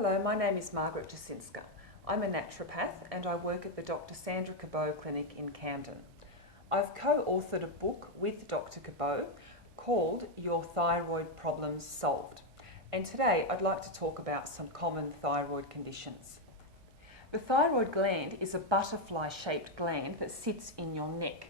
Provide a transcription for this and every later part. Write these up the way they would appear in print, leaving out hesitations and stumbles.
Hello, my name is Margaret Jasinska. I'm a naturopath and I work at the Dr. Sandra Cabot clinic in Camden. I've co-authored a book with Dr. Cabot called Your Thyroid Problems Solved. And today I'd like to talk about some common thyroid conditions. The thyroid gland is a butterfly-shaped gland that sits in your neck.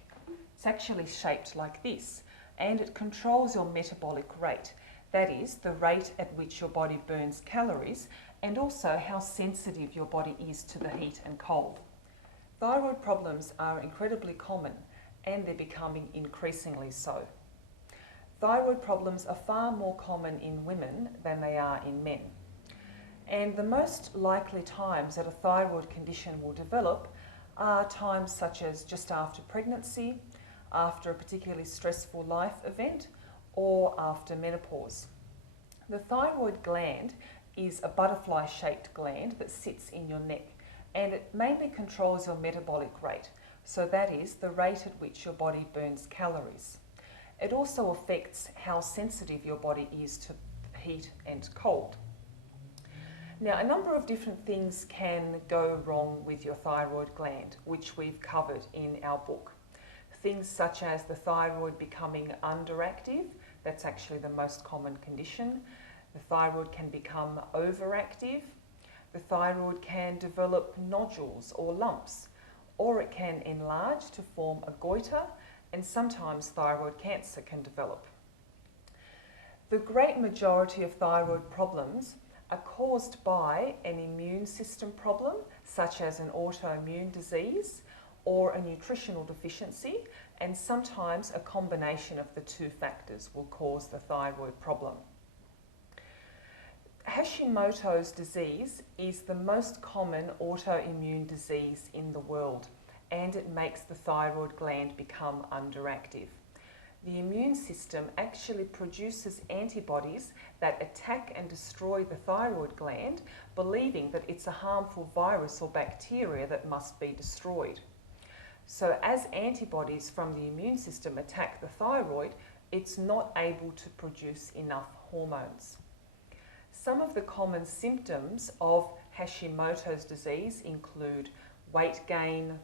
It's actually shaped like this, and it controls your metabolic rate. That is, the rate at which your body burns calories and also how sensitive your body is to the heat and cold. Thyroid problems are incredibly common and they're becoming increasingly so. Thyroid problems are far more common in women than they are in men. And the most likely times that a thyroid condition will develop are times such as just after pregnancy, after a particularly stressful life event, or after menopause. The thyroid gland is a butterfly-shaped gland that sits in your neck, and it mainly controls your metabolic rate, so that is the rate at which your body burns calories. It also affects how sensitive your body is to heat and cold. Now, a number of different things can go wrong with your thyroid gland, which we've covered in our book. Things such as the thyroid becoming underactive, that's actually the most common condition. The thyroid can become overactive. The thyroid can develop nodules or lumps, or it can enlarge to form a goiter, and sometimes thyroid cancer can develop. The great majority of thyroid problems are caused by an immune system problem, such as an autoimmune disease or a nutritional deficiency, and sometimes a combination of the two factors will cause the thyroid problem. Hashimoto's disease is the most common autoimmune disease in the world, and it makes the thyroid gland become underactive. The immune system actually produces antibodies that attack and destroy the thyroid gland, believing that it's a harmful virus or bacteria that must be destroyed. So as antibodies from the immune system attack the thyroid, it's not able to produce enough hormones. Some of the common symptoms of Hashimoto's disease include weight gain,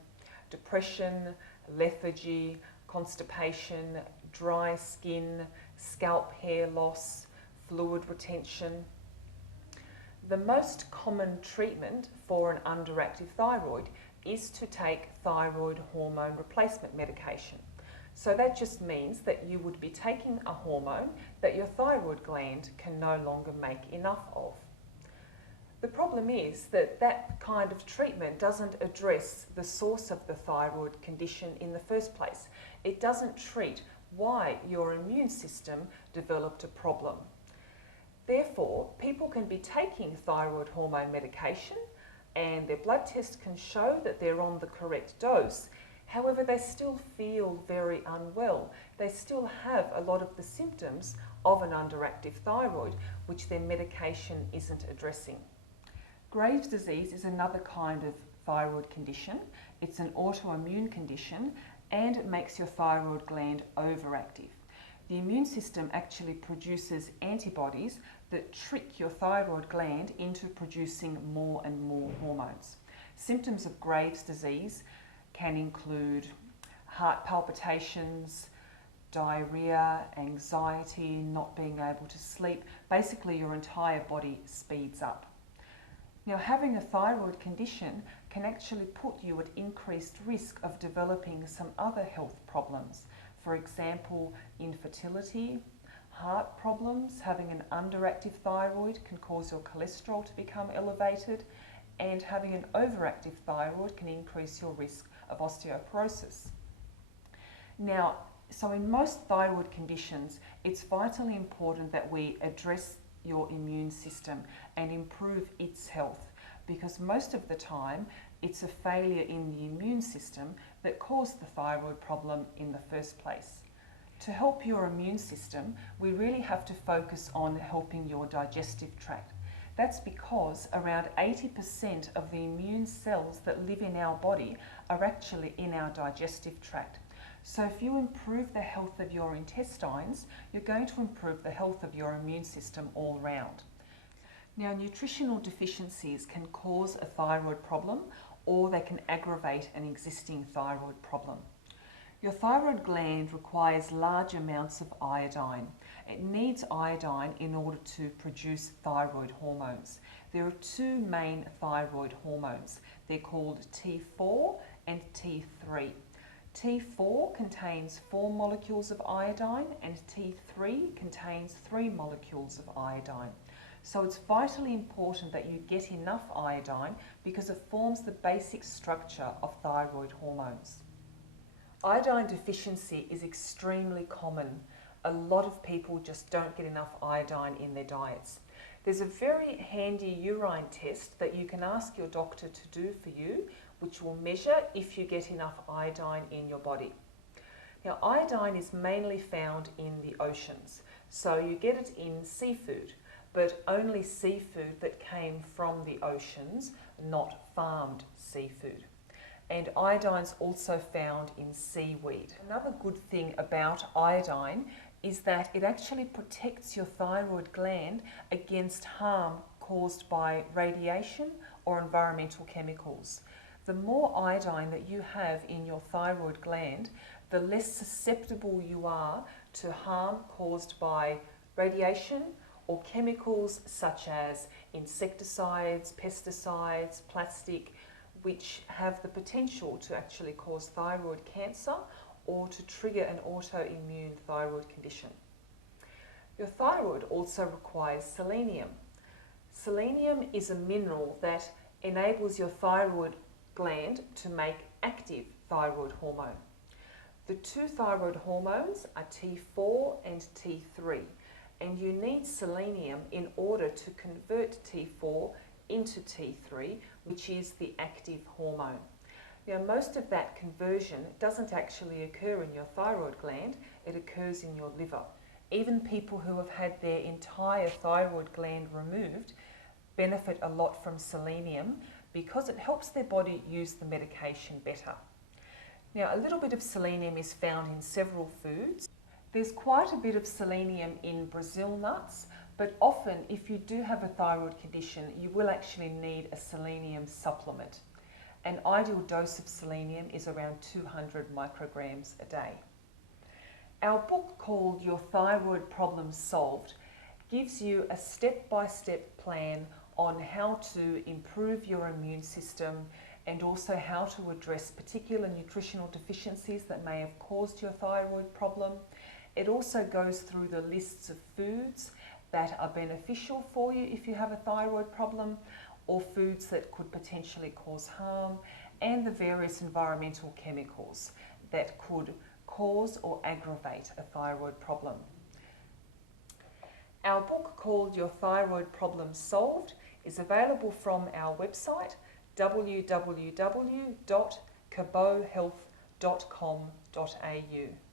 depression, lethargy, constipation, dry skin, scalp hair loss, fluid retention. The most common treatment for an underactive thyroid is to take thyroid hormone replacement medication. So that just means that you would be taking a hormone that your thyroid gland can no longer make enough of. The problem is that that kind of treatment doesn't address the source of the thyroid condition in the first place. It doesn't treat why your immune system developed a problem. Therefore, people can be taking thyroid hormone medication and their blood test can show that they're on the correct dose. However, they still feel very unwell. They still have a lot of the symptoms of an underactive thyroid, which their medication isn't addressing. Graves' disease is another kind of thyroid condition. It's an autoimmune condition and it makes your thyroid gland overactive. The immune system actually produces antibodies that trick your thyroid gland into producing more and more hormones. Symptoms of Graves' disease can include heart palpitations, diarrhea, anxiety, not being able to sleep. Basically, your entire body speeds up. Now, having a thyroid condition can actually put you at increased risk of developing some other health problems. For example, infertility, heart problems. Having an underactive thyroid can cause your cholesterol to become elevated, and having an overactive thyroid can increase your risk of osteoporosis. Now, so in most thyroid conditions, it's vitally important that we address your immune system and improve its health, because most of the time it's a failure in the immune system that caused the thyroid problem in the first place. To help your immune system, we really have to focus on helping your digestive tract. That's because around 80% of the immune cells that live in our body are actually in our digestive tract. So if you improve the health of your intestines, you're going to improve the health of your immune system all round. Now, nutritional deficiencies can cause a thyroid problem, or they can aggravate an existing thyroid problem. Your thyroid gland requires large amounts of iodine. It needs iodine in order to produce thyroid hormones. There are two main thyroid hormones. They're called T4 and T3. T4 contains 4 molecules of iodine and T3 contains 3 molecules of iodine. So it's vitally important that you get enough iodine because it forms the basic structure of thyroid hormones. Iodine deficiency is extremely common. A lot of people just don't get enough iodine in their diets. There's a very handy urine test that you can ask your doctor to do for you, which will measure if you get enough iodine in your body. Now, iodine is mainly found in the oceans, so you get it in seafood, but only seafood that came from the oceans, not farmed seafood. And iodine's also found in seaweed. Another good thing about iodine is that it actually protects your thyroid gland against harm caused by radiation or environmental chemicals. The more iodine that you have in your thyroid gland, the less susceptible you are to harm caused by radiation or chemicals such as insecticides, pesticides, plastic, which have the potential to actually cause thyroid cancer or to trigger an autoimmune thyroid condition. Your thyroid also requires selenium. Selenium is a mineral that enables your thyroid gland to make active thyroid hormone. The two thyroid hormones are T4 and T3, and you need selenium in order to convert T4 into T3, which is the active hormone. Now, most of that conversion doesn't actually occur in your thyroid gland, it occurs in your liver. Even people who have had their entire thyroid gland removed benefit a lot from selenium because it helps their body use the medication better. Now, a little bit of selenium is found in several foods. There's quite a bit of selenium in Brazil nuts, but often if you do have a thyroid condition, you will actually need a selenium supplement. An ideal dose of selenium is around 200 micrograms a day. Our book called Your Thyroid Problem Solved gives you a step-by-step plan on how to improve your immune system and also how to address particular nutritional deficiencies that may have caused your thyroid problem. It also goes through the lists of foods that are beneficial for you if you have a thyroid problem, or foods that could potentially cause harm, and the various environmental chemicals that could cause or aggravate a thyroid problem. Our book called Your Thyroid Problem Solved is available from our website www.cabothealth.com.au.